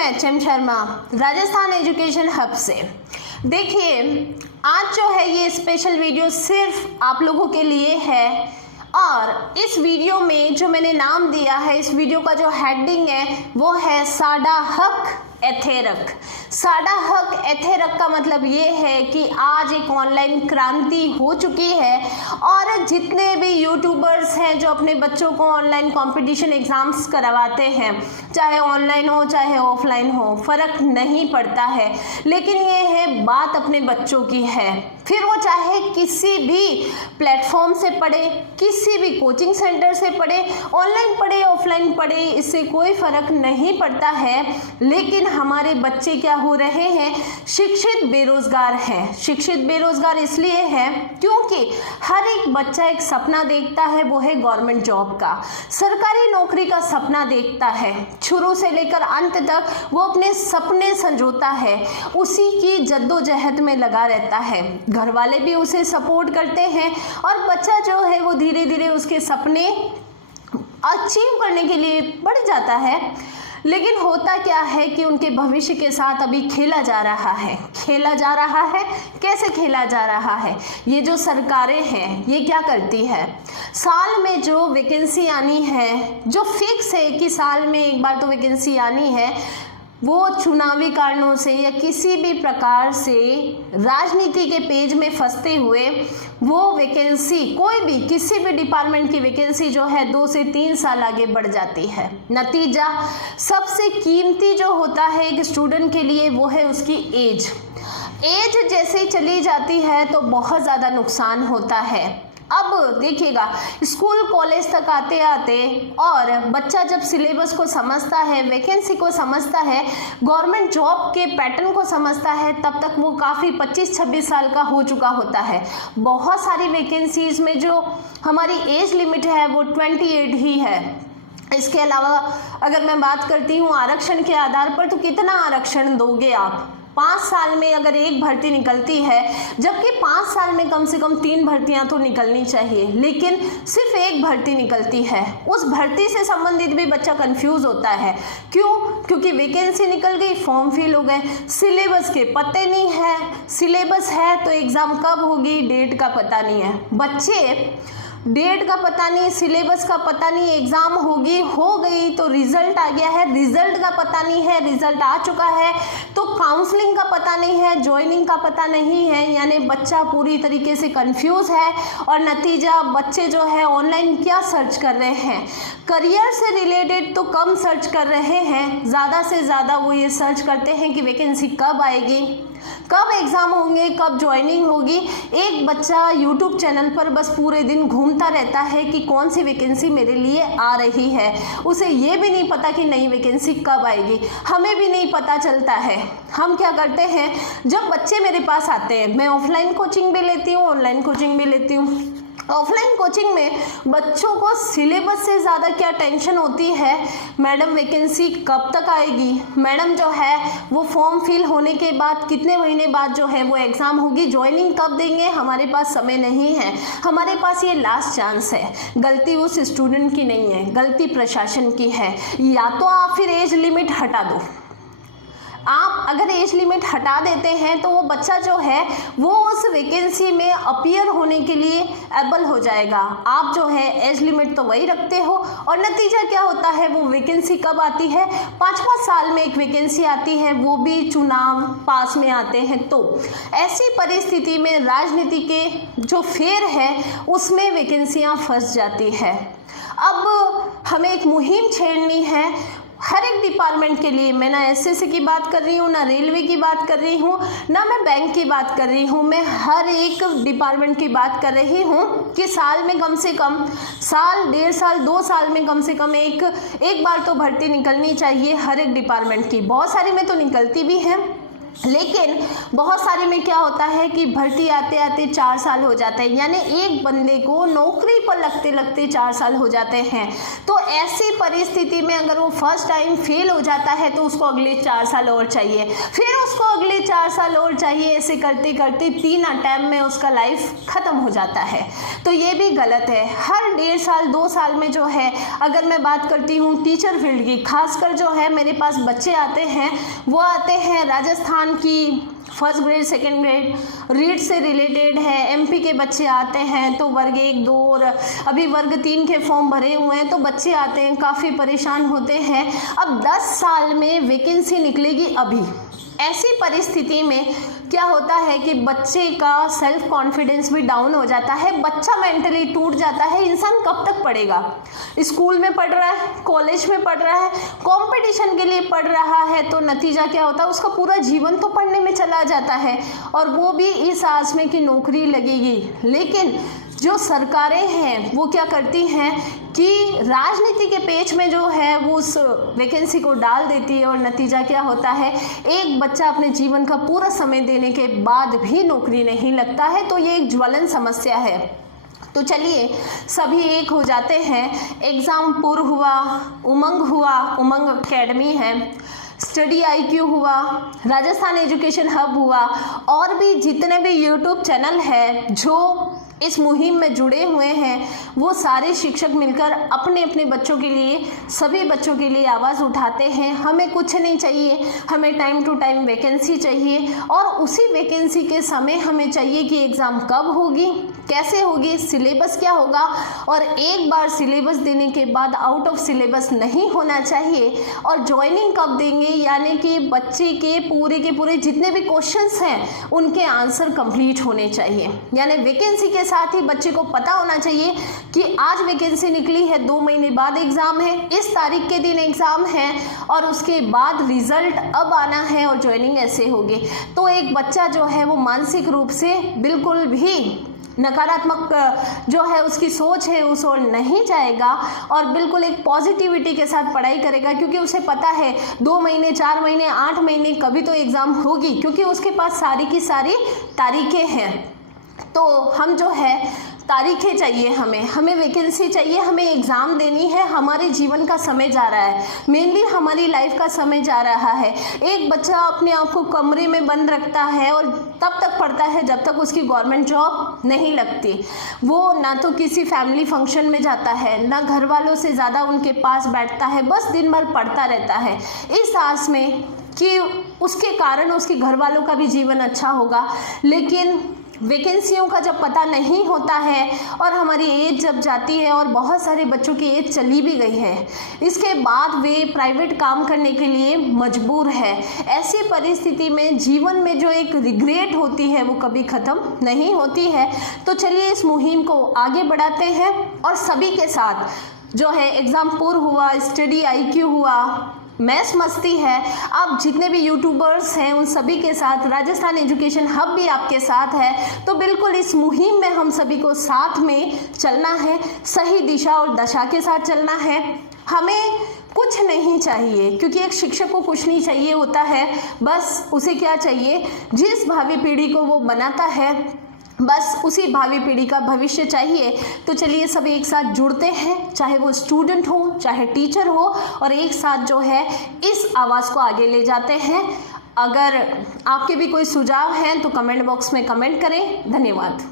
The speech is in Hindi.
मैं HM Sharma Rajasthan education hub से। देखिए, आज जो है ये स्पेशल वीडियो सिर्फ आप लोगों के लिए है और इस वीडियो में जो मैंने नाम दिया है, इस वीडियो का जो हेडिंग है वो है साडा हक एथे रख। साडा हक एथे रख का मतलब ये है कि आज एक ऑनलाइन क्रांति हो चुकी है और जितने भी यूट्यूबर्स हैं जो अपने बच्चों को ऑनलाइन कंपटीशन एग्जाम्स करवाते हैं, चाहे ऑनलाइन हो चाहे ऑफलाइन हो, फ़र्क नहीं पड़ता है, लेकिन ये है बात अपने बच्चों की है। फिर वो चाहे किसी भी प्लेटफॉर्म से पढ़े, किसी भी कोचिंग सेंटर से पढ़े, ऑनलाइन पढ़े ऑफलाइन पढ़े, इससे कोई फ़र्क नहीं पड़ता है। लेकिन हमारे बच्चे क्या हो रहे हैं, शिक्षित बेरोजगार हैं। शिक्षित बेरोजगार इसलिए है क्योंकि हर एक बच्चा एक सपना देखता है, वो है गवर्नमेंट जॉब का, सरकारी नौकरी का सपना देखता है। शुरू से लेकर अंत तक वो अपने सपने संजोता है, उसी की जद्दोजहद में लगा रहता है। घर वाले भी उसे सपोर्ट करते हैं और बच्चा जो है वो धीरे धीरे उसके सपने अचीव करने के लिए बढ़ जाता है। लेकिन होता क्या है कि उनके भविष्य के साथ अभी खेला जा रहा है। खेला जा रहा है, कैसे खेला जा रहा है? ये जो सरकारें हैं ये क्या करती है, साल में जो वैकेंसी आनी है, जो फिक्स है कि साल में एक बार तो वैकेंसी आनी है, वो चुनावी कारणों से या किसी भी प्रकार से राजनीति के पेज में फंसते हुए वो वैकेंसी, कोई भी किसी भी डिपार्टमेंट की वैकेंसी जो है 2 से 3 साल आगे बढ़ जाती है। नतीजा सबसे कीमती जो होता है एक स्टूडेंट के लिए वो है उसकी एज। एज जैसे चली जाती है तो बहुत ज़्यादा नुकसान होता है। अब देखिएगा, स्कूल कॉलेज तक आते आते और बच्चा जब सिलेबस को समझता है, वैकेंसी को समझता है, गवर्नमेंट जॉब के पैटर्न को समझता है, तब तक वो काफ़ी 25-26 साल का हो चुका होता है। बहुत सारी वैकेंसीज़ में जो हमारी एज लिमिट है वो 28 ही है। इसके अलावा अगर मैं बात करती हूँ आरक्षण के आधार पर, तो कितना आरक्षण दोगे आप? 5 साल में अगर एक भर्ती निकलती है, जबकि 5 साल में कम से कम 3 भर्तियां तो निकलनी चाहिए, लेकिन सिर्फ एक भर्ती निकलती है। उस भर्ती से संबंधित भी बच्चा कंफ्यूज होता है। क्यों? क्योंकि वैकेंसी निकल गई, फॉर्म फिल हो गए, सिलेबस के पते नहीं है, सिलेबस है तो एग्ज़ाम कब होगी डेट का पता नहीं है। बच्चे डेट का पता नहीं, सिलेबस का पता नहीं, एग्ज़ाम होगी, हो गई तो रिज़ल्ट आ गया है, रिज़ल्ट का पता नहीं है, रिज़ल्ट आ चुका है तो काउंसलिंग का पता नहीं है, जॉइनिंग का पता नहीं है, यानी बच्चा पूरी तरीके से कंफ्यूज है। और नतीजा बच्चे जो है ऑनलाइन क्या सर्च कर रहे हैं, करियर से रिलेटेड तो कम सर्च कर रहे हैं, ज़्यादा से ज़्यादा वो ये सर्च करते हैं कि वैकेंसी कब आएगी, कब एग्ज़ाम होंगे, कब ज्वाइनिंग होगी। एक बच्चा यूट्यूब चैनल पर बस पूरे दिन घूमता रहता है कि कौन सी वैकेंसी मेरे लिए आ रही है, उसे ये भी नहीं पता कि नई वैकेंसी कब आएगी, हमें भी नहीं पता चलता है। हम क्या करते हैं, जब बच्चे मेरे पास आते हैं, मैं ऑफलाइन कोचिंग भी लेती हूँ, ऑनलाइन कोचिंग भी लेती हूँ। ऑफलाइन कोचिंग में बच्चों को सिलेबस से ज़्यादा क्या टेंशन होती है, मैडम वैकेंसी कब तक आएगी, मैडम जो है वो फॉर्म फिल होने के बाद कितने महीने बाद जो है वो एग्ज़ाम होगी, ज्वाइनिंग कब देंगे, हमारे पास समय नहीं है, हमारे पास ये लास्ट चांस है। गलती उस स्टूडेंट की नहीं है, गलती प्रशासन की है। या तो आप फिर एज लिमिट हटा दो। आप अगर एज लिमिट हटा देते हैं तो वो बच्चा जो है वो उस वैकेंसी में अपीयर होने के लिए एबल हो जाएगा। आप जो है एज लिमिट तो वही रखते हो और नतीजा क्या होता है, वो वैकेंसी कब आती है, 5-5 साल में एक वैकेंसी आती है, वो भी चुनाव पास में आते हैं। तो ऐसी परिस्थिति में राजनीति के जो फेर है उसमें वैकेंसियाँ फंस जाती है। अब हमें एक मुहिम छेड़नी है हर एक डिपार्टमेंट के लिए। मैं ना एसएससी की बात कर रही हूँ, ना रेलवे की बात कर रही हूँ, ना मैं बैंक की बात कर रही हूँ, मैं हर एक डिपार्टमेंट की बात कर रही हूँ कि साल में कम से कम साल, 1.5 साल, 2 साल में कम से कम एक बार तो भर्ती निकलनी चाहिए हर एक डिपार्टमेंट की। बहुत सारी में तो निकलती भी हैं, लेकिन बहुत सारे में क्या होता है कि भर्ती आते आते 4 साल हो जाते हैं, यानी एक बंदे को नौकरी पर लगते लगते 4 साल हो जाते हैं। तो ऐसी परिस्थिति में अगर वो फर्स्ट टाइम फेल हो जाता है तो उसको अगले 4 साल और चाहिए, फिर उसको अगले 4 साल और चाहिए, ऐसे करते करते 3 अटैम्प्ट में उसका लाइफ ख़त्म हो जाता है। तो ये भी गलत है। हर 1.5 साल 2 साल में जो है, अगर मैं बात करती हूँ टीचर फील्ड की, खासकर जो है मेरे पास बच्चे आते हैं, वो आते हैं राजस्थान की first grade second grade read से रिलेटेड है, एमपी के बच्चे आते हैं, तो वर्ग 1 2 और अभी वर्ग 3 के फॉर्म भरे हुए हैं, तो बच्चे आते हैं काफ़ी परेशान होते हैं। अब 10 साल में वैकेंसी निकलेगी अभी। ऐसी परिस्थिति में क्या होता है कि बच्चे का सेल्फ कॉन्फिडेंस भी डाउन हो जाता है, बच्चा मेंटली टूट जाता है। इंसान कब तक पढ़ेगा? स्कूल में पढ़ रहा है, कॉलेज में पढ़ रहा है, कंपटीशन के लिए पढ़ रहा है, तो नतीजा क्या होता है? उसका पूरा जीवन तो पढ़ने में चला जाता है, और वो भी इस आस में कि नौकरी लगेगी। लेकिन जो सरकारें हैं वो क्या करती हैं कि राजनीति के पेच में जो है वो उस वैकेंसी को डाल देती है, और नतीजा क्या होता है? एक बच्चा अपने जीवन का पूरा समय देने के बाद भी नौकरी नहीं लगता है। तो ये एक ज्वलन समस्या है। तो चलिए सभी एक हो जाते हैं। एग्ज़ाम पूर्व हुआ, उमंग अकेडमी है, स्टडी IQ हुआ, राजस्थान एजुकेशन हब हुआ, और भी जितने भी यूट्यूब चैनल है जो इस मुहिम में जुड़े हुए हैं, वो सारे शिक्षक मिलकर अपने अपने बच्चों के लिए, सभी बच्चों के लिए आवाज़ उठाते हैं। हमें कुछ नहीं चाहिए, हमें टाइम टू टाइम वैकेंसी चाहिए, और उसी वैकेंसी के समय हमें चाहिए कि एग्ज़ाम कब होगी, कैसे होगी, सिलेबस क्या होगा, और एक बार सिलेबस देने के बाद आउट ऑफ सिलेबस नहीं होना चाहिए, और ज्वाइनिंग कब देंगे, यानी कि बच्चे के पूरे जितने भी क्वेश्चंस हैं उनके आंसर कंप्लीट होने चाहिए। यानी वैकेंसी के साथ ही बच्चे को पता होना चाहिए कि आज वैकेंसी निकली है, 2 महीने बाद एग्ज़ाम है, इस तारीख के दिन एग्ज़ाम है, और उसके बाद रिजल्ट अब आना है और ज्वाइनिंग ऐसे होगी। तो एक बच्चा जो है वो मानसिक रूप से बिल्कुल भी नकारात्मक जो है उसकी सोच है उस ओर नहीं जाएगा, और बिल्कुल एक पॉजिटिविटी के साथ पढ़ाई करेगा, क्योंकि उसे पता है 2 महीने 4 महीने 8 महीने कभी तो एग्ज़ाम होगी, क्योंकि उसके पास सारी की सारी तारीखें हैं। तो हम जो है तारीखें चाहिए, हमें वैकेंसी चाहिए, हमें एग्ज़ाम देनी है, हमारे जीवन का समय जा रहा है, मेनली हमारी लाइफ का समय जा रहा है। एक बच्चा अपने आप को कमरे में बंद रखता है और तब तक पढ़ता है जब तक उसकी गवर्नमेंट जॉब नहीं लगती। वो ना तो किसी फैमिली फंक्शन में जाता है, ना घर वालों से ज़्यादा उनके पास बैठता है, बस दिन भर पढ़ता रहता है, इस आस में कि उसके कारण उसके घर वालों का भी जीवन अच्छा होगा। लेकिन वैकेंसियों का जब पता नहीं होता है, और हमारी एज जब जाती है, और बहुत सारे बच्चों की एज चली भी गई है, इसके बाद वे प्राइवेट काम करने के लिए मजबूर है, ऐसी परिस्थिति में जीवन में जो एक रिग्रेट होती है वो कभी ख़त्म नहीं होती है। तो चलिए इस मुहिम को आगे बढ़ाते हैं, और सभी के साथ जो है एग्ज़ाम पूर्व हुआ, स्टडी IQ हुआ, मैथ्स मस्ती है, आप जितने भी यूट्यूबर्स हैं उन सभी के साथ, राजस्थान एजुकेशन हब भी आपके साथ है। तो बिल्कुल इस मुहिम में हम सभी को साथ में चलना है, सही दिशा और दशा के साथ चलना है। हमें कुछ नहीं चाहिए, क्योंकि एक शिक्षक को कुछ नहीं चाहिए होता है, बस उसे क्या चाहिए, जिस भावी पीढ़ी को वो बनाता है बस उसी भावी पीढ़ी का भविष्य चाहिए। तो चलिए सब एक साथ जुड़ते हैं, चाहे वो स्टूडेंट हो चाहे टीचर हो, और एक साथ जो है इस आवाज़ को आगे ले जाते हैं। अगर आपके भी कोई सुझाव हैं तो कमेंट बॉक्स में कमेंट करें। धन्यवाद।